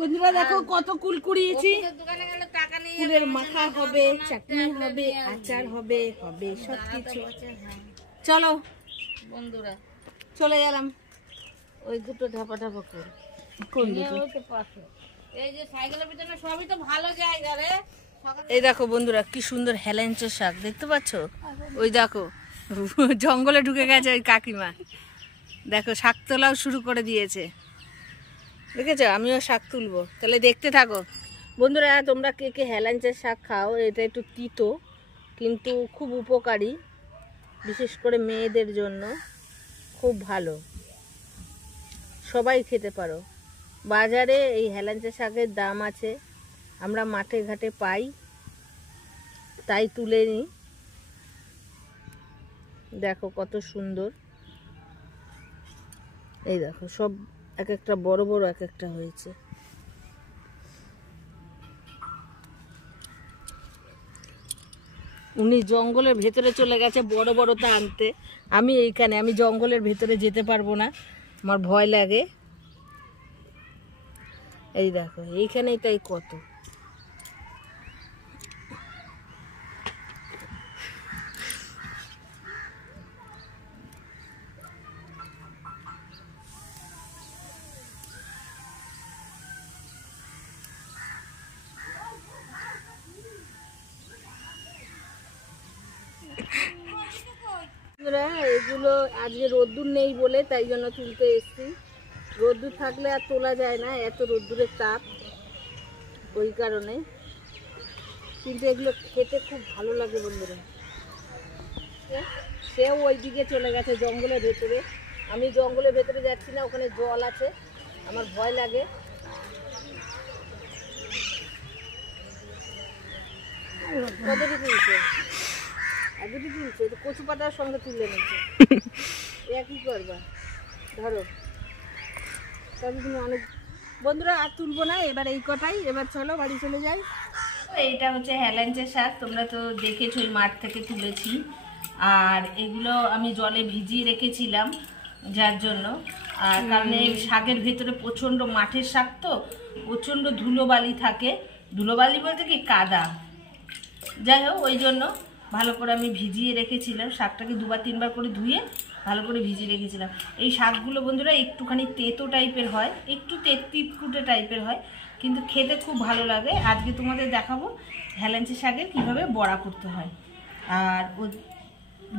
বন্ধুরা দেখো কত কুল কুড়িয়েছি। কুলের মাথা হবে, চাটনি হবে, আচার হবে, হবে সবকিছু। চলো বন্ধুরা চলে গেলাম। ওই দুটো ঢাপা ঢাপা করে কোন দুটো? এই যে সাইকেলের পিছনে সবই তো ভালো জায়গা রে। এই দেখো বন্ধুরা কি সুন্দর হেলেঞ্চের শাক দেখতে পাচ্ছ? ওই দেখো জঙ্গলে ঢুকে গেছে ওই কাকিমা। দেখো শাক তোলাও শুরু করে দিয়েছে, দেখেছো? আমিও শাক তুলবো, তাহলে দেখতে থাকো বন্ধুরা। তোমরা কে কে হেলেঞ্চের শাক খাও? এটা একটু তিতো কিন্তু খুব উপকারী, বিশেষ করে মেয়েদের জন্য খুব ভালো, সবাই খেতে পারো। বাজারে এই হেলেঞ্চের শাকের দাম আছে, আমরা মাঠে ঘাটে পাই, তাই তুলে নিই। দেখো কত সুন্দর, এই দেখো সব এক একটা বড় বড় এক একটা হয়েছে। উনি জঙ্গলের ভেতরে চলে গেছে বড় বড়টা আনতে। আমি এইখানে, আমি জঙ্গলের ভেতরে যেতে পারবো না, আমার ভয় লাগে। এই দেখো এইখানেই তাই কত। এগুলো আজকে রোদ্দুর নেই বলে তাই জন্য তুলতে এসছি। রোদ্দুর থাকলে আর তোলা যায় না, এত রোদ্দুরের তাপ, ওই কারণে। কিন্তু এগুলো খেতে খুব ভালো লাগে বন্ধুরা। সেও ওই দিকে চলে গেছে জঙ্গলের ভেতরে, আমি জঙ্গলের ভেতরে যাচ্ছি না, ওখানে জল আছে, আমার ভয় লাগে। কতটি তুলছে? দুটি তুলছে, কচু পাতার সঙ্গে তুলে নিচ্ছে। এ কি করবা, ধরো তবে তুমি অনেক। বন্ধুরা আর তুলবো না, এবার এই কটাই, এবার চলো বাড়ি চলে যাই। এইটা হচ্ছে হেলেঞ্চের শাক, তোমরা তো দেখেছো ওই মাঠ থেকে তুলেছি। আর এগুলো আমি জলে ভিজিয়ে রেখেছিলাম যার জন্য, আর কারণ এই শাকের ভেতরে প্রচণ্ড, মাঠের শাক তো প্রচণ্ড ধুলোবালি থাকে, ধুলোবালি বলতে কি কাদা, যাই হোক ওই জন্য ভালো করে আমি ভিজিয়ে রেখেছিলাম। শাকটাকে দুবার তিনবার করে ধুয়ে ভালো করে ভিজিয়ে রেখেছিলাম। এই শাকগুলো বন্ধুরা একটুখানি তেতো টাইপের হয়, একটু তিতকুটে টাইপের হয়, কিন্তু খেতে খুব ভালো লাগে। আজকে তোমাদের দেখাবো হেলেঞ্চের শাকের কীভাবে বড়া করতে হয়। আর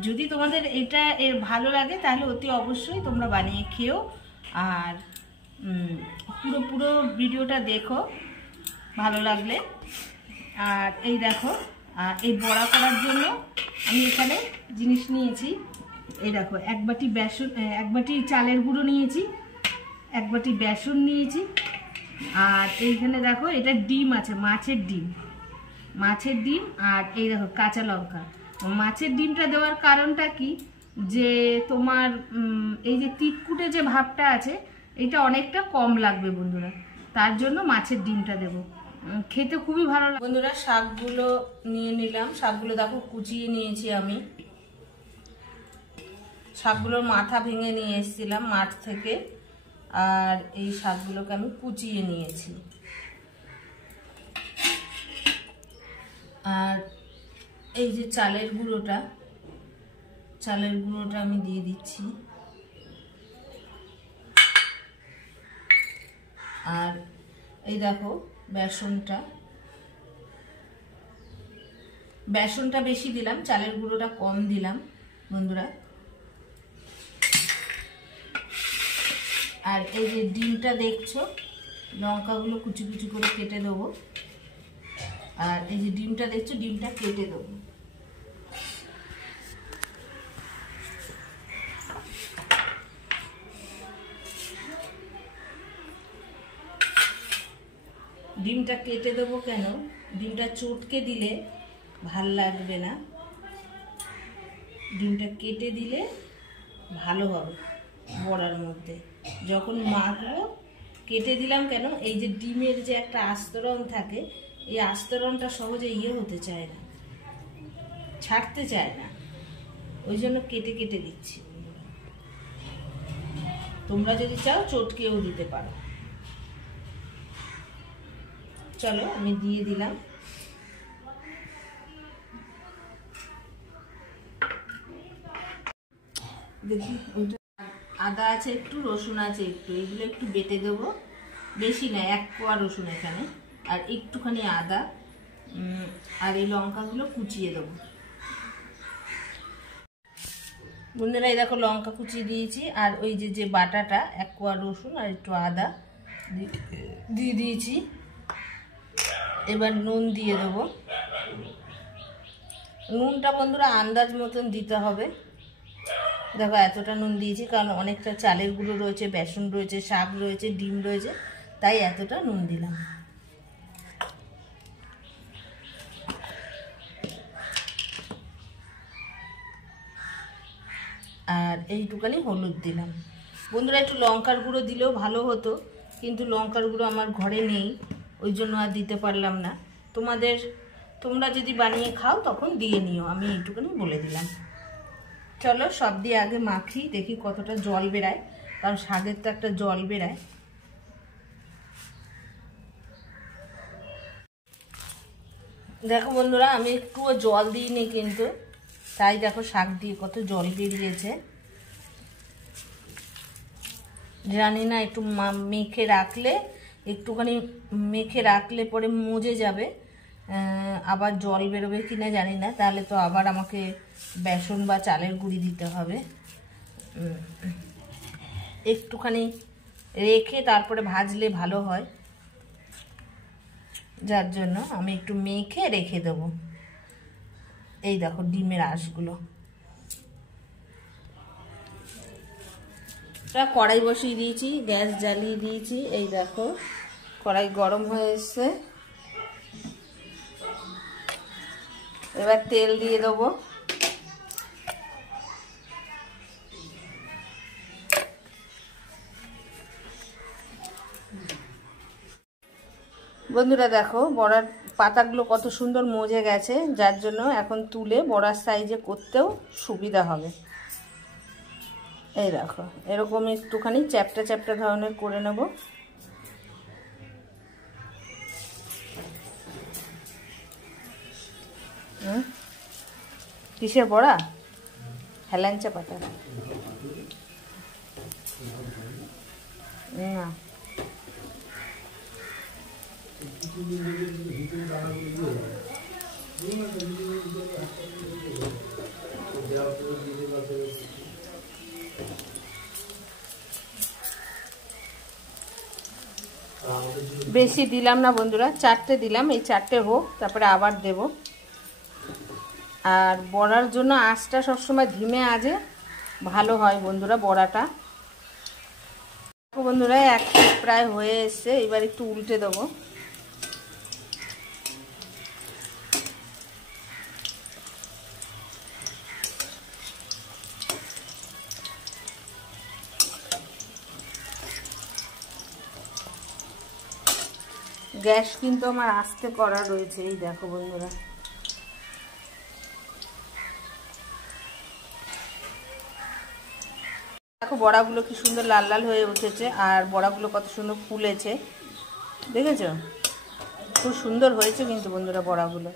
যদি তোমাদের এটা ভালো লাগে তাহলে অতি অবশ্যই তোমরা বানিয়ে খেও, আর পুরো ভিডিওটা দেখো ভালো লাগলে। আর এই দেখো, আর এই বড়া করার জন্য আমি এখানে জিনিস নিয়েছি। এই দেখো এক বাটি বেসন, এক বাটি চালের গুঁড়ো নিয়েছি, এক বাটি বেসন নিয়েছি, আর এইখানে দেখো এটা ডিম আছে, মাছের ডিম, আর এই দেখো কাঁচা লঙ্কা। মাছের ডিমটা দেওয়ার কারণটা কি, যে তোমার এই যে তিতকুটে যে ভাবটা আছে এটা অনেকটা কম লাগবে বন্ধুরা, তার জন্য মাছের ডিমটা দেবো। খেতে খুবই ভালো লাগে বন্ধুরা। শাকগুলো নিয়ে নিলাম, শাকগুলো দেখো কুচিয়ে নিয়েছি আমি। শাকগুলোর মাথা ভেঙে নিয়ে এসেছিলাম মাঠ থেকে, আর এই শাকগুলোকে আমি কুচিয়ে নিয়েছি। আর এই যে চালের গুঁড়োটা আমি দিয়ে দিচ্ছি, আর এই দেখো বেসনটা বেশি দিলাম, চালের গুঁড়োটা কম দিলাম বন্ধুরা। আর এই যে ডিমটা দেখছো, লঙ্কাগুলো কুচি কুচি করে কেটে দেবো, আর এই যে ডিমটা দেখছো, ডিমটা কেটে দেবো। ডিমটা কেটে দেবো কেন, ডিমটা চটকে দিলে ভাল লাগবে না, ডিমটা কেটে দিলে ভালো হবে বড়ার মধ্যে। যখন মাখবো কেটে দিলাম কেন, এই যে ডিমের যে একটা আস্তরণ থাকে, এই আস্তরণটা সহজে হতে চায় না, ছাড়তে চায় না, ওই জন্য কেটে কেটে দিচ্ছি। তোমরা যদি চাও চটকেও দিতে পারো। চলো আমি দিয়ে দিলাম। দেখি আদা আছে একটু, রসুন আছে একটু, এগুলো একটু বেটে দেবো, বেশি না, 1 কোয়া রসুন এখানে, আর একটুখানি আদা, আর এই লঙ্কাগুলো কুচিয়ে দেবো। বন্ধুরা এই দেখো লঙ্কা কুচিয়ে দিয়েছি, আর ওই যে বাটাটা 1 কোয়া রসুন আর একটু আদা দিয়ে দিয়েছি। এবার নুন দিয়ে দেবো। নুনটা বন্ধুরা আন্দাজ মতন দিতে হবে। দেখো এতটা নুন দিয়েছি, কারণ অনেকটা চালের গুঁড়ো রয়েছে, বেসন রয়েছে, শাক রয়েছে, ডিম রয়েছে, তাই এতটা নুন দিলাম। আর এইটুকানি হলুদ দিলাম। বন্ধুরা একটু লঙ্কার গুঁড়ো দিলেও ভালো হতো, কিন্তু লঙ্কার গুঁড়ো আমার ঘরে নেই, ওই জন্য আর দিতে পারলাম না। তোমরা যদি বানিয়ে খাও তখন দিয়ে নিও, আমি এইটুকুনি বলে দিলাম। চলো সব দিয়ে আগে মাখি, দেখি কতটা জল বেরায়, কারণ শাকের তো একটা জল বেরায়। দেখো বন্ধুরা আমি একটুও জল দিইনি কিন্তু, তাই দেখো শাক দিয়ে কত জল বেরিয়েছে। জানি না একটু মেখে রাখলে, একটুখানি মেখে রাখলে পরে মজে যাবে, আবার জল বেরোবে কিনা জানি না, তাহলে তো আবার আমাকে বেসন বা চালের গুঁড়ি দিতে হবে। একটুখানি রেখে তারপরে ভাজলে ভালো হয়, যার জন্য আমি একটু মেখে রেখে দেবো। এই দেখো ডিমের আঁশগুলো। কড়াই বসিয়ে দিয়েছি, গ্যাস জ্বালিয়ে দিয়েছি, এই দেখো কড়াই গরম হয়ে এসছে। এবার তেল দিয়ে দেবো। বন্ধুরা দেখো বড়ার পাতাগুলো কত সুন্দর মজে গেছে, যার জন্য এখন তুলে বড়ার সাইজে করতেও সুবিধা হবে। এই দেখো এরকম একটুখানি চ্যাপটা চ্যাপটা ধরনের করে নেব। কিসের বড়া? হেলাঞ্চা পাতা না। বেশি দিলাম না বন্ধুরা, 4টে দিলাম, এই 4টে হোক, তারপরে আবার দেব। আর বড়ার জন্য আঁচটা সবসময় ধিমে আঁচে ভালো হয় বন্ধুরা বড়াটা। বন্ধুরা এক প্রায় হয়ে এসছে, এবার একটু উল্টে দেবো। গ্যাস কিন্তু আমার আস্তে করা রয়েছে, এই দেখো বন্ধুরা। দেখো বড়াগুলো কি সুন্দর লাল লাল হয়ে উঠেছে, আর বড়াগুলো কত সুন্দর ফুলেছে, দেখেছো? খুব সুন্দর হয়েছে কিন্তু বন্ধুরা বড়াগুলো।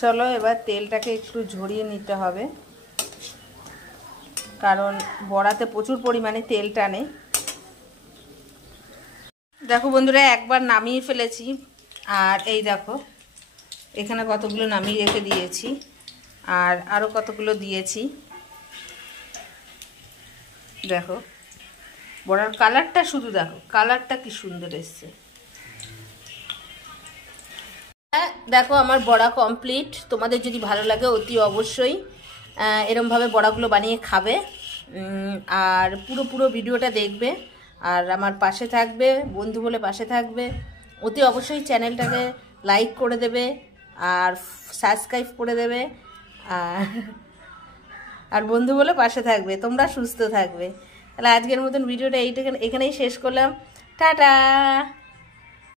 চলো এবার তেলটাকে একটু ঝরিয়ে নিতে হবে, কারণ বড়াতে প্রচুর পরিমাণে তেল টানে। দেখো বন্ধুরা একবার নামিয়ে ফেলেছি, আর এই দেখো এখানে কতগুলো নামিয়ে রেখে দিয়েছি, আর আরও কতগুলো দিয়েছি। দেখো বড়ার কালারটা শুধু দেখো, কালারটা কি সুন্দর এসছে। দেখো আমার বড়া কমপ্লিট। তোমাদের যদি ভালো লাগে অতি অবশ্যই এরমভাবে বড়াগুলো বানিয়ে খাবে, আর পুরো ভিডিওটা দেখবে, আর আমার পাশে থাকবে, বন্ধু বলে পাশে থাকবে। অতি অবশ্যই চ্যানেলটাকে লাইক করে দেবে আর সাবস্ক্রাইব করে দেবে, আর বন্ধু বলে পাশে থাকবে। তোমরা সুস্থ থাকবে। তাহলে আজকের মতন ভিডিওটা এখানেই শেষ করলাম। টাটা।